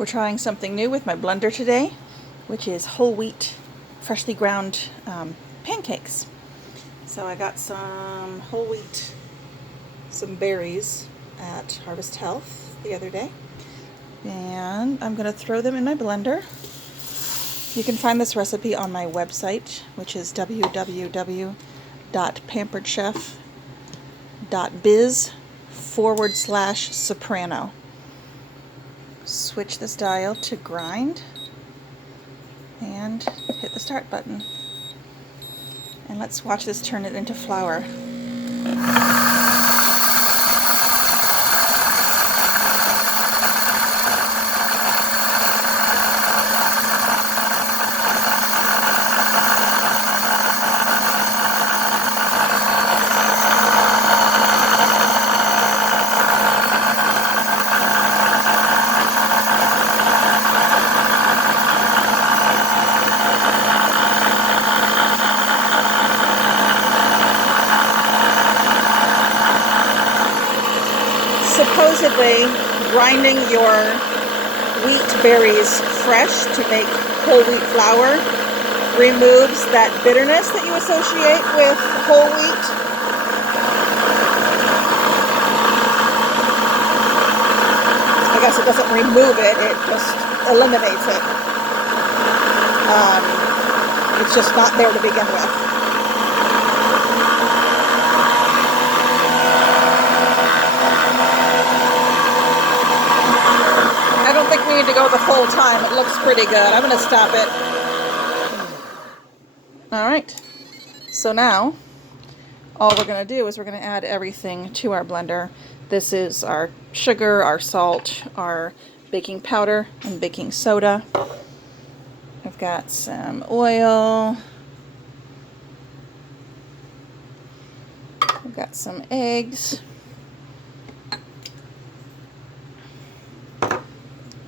We're trying something new with my blender today, which is whole wheat, freshly ground pancakes. So I got some whole wheat, some berries at Harvest Health the other day, and I'm going to throw them in my blender. You can find this recipe on my website, which is www.pamperedchef.biz/soprano. Switch this dial to grind and hit the start button. And let's watch this turn it into flour. Supposedly, grinding your wheat berries fresh to make whole wheat flour removes that bitterness that you associate with whole wheat. I guess it doesn't remove it, it just eliminates it. It's just not there to begin with. I don't think we need to go the full time. It looks pretty good. I'm going to stop it. Alright, so now all we're going to do is we're going to add everything to our blender. This is our sugar, our salt, our baking powder, and baking soda. I've got some oil. I've got some eggs.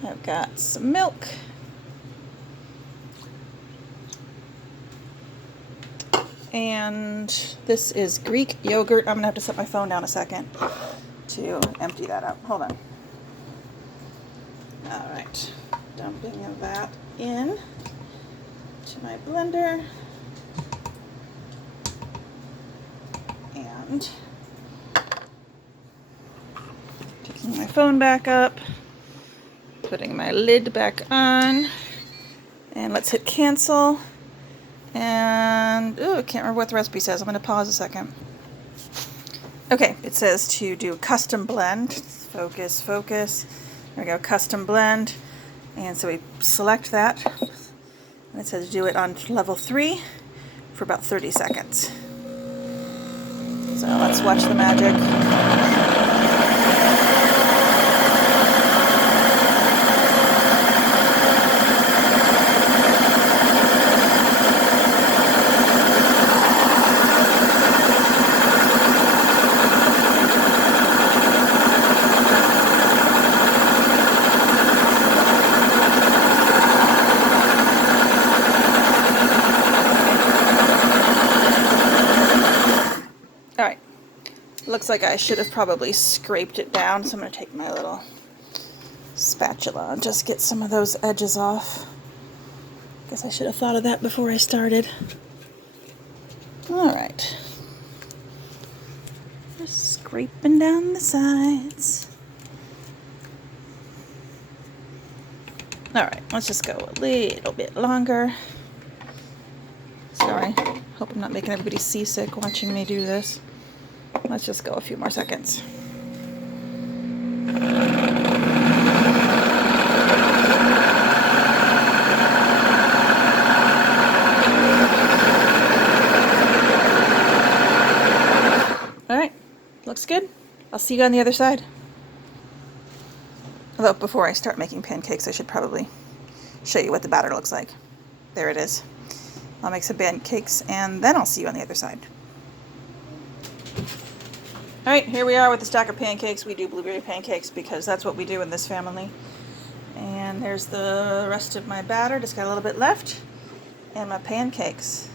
I've got some milk. And this is Greek yogurt. I'm going to have to set my phone down a second to empty that out. Hold on. Alright. Dumping that in to my blender. And taking my phone back up. Putting my lid back on, and let's hit cancel. And I can't remember what the recipe says. I'm going to pause a second. Okay, it says to do custom blend. Focus, focus. There we go, custom blend. And so we select that, and it says do it on level 3 for about 30 seconds. So let's watch the magic. Alright, looks like I should have probably scraped it down, so I'm going to take my little spatula and just get some of those edges off. Guess I should have thought of that before I started. Alright, just scraping down the sides. Alright, let's just go a little bit longer. Sorry, hope I'm not making everybody seasick watching me do this. Let's just go a few more seconds. Alright, looks good. I'll see you on the other side. Although before I start making pancakes, I should probably show you what the batter looks like. There it is. I'll make some pancakes and then I'll see you on the other side. Alright, here we are with the stack of pancakes. We do blueberry pancakes because that's what we do in this family. And there's the rest of my batter, just got a little bit left. And my pancakes.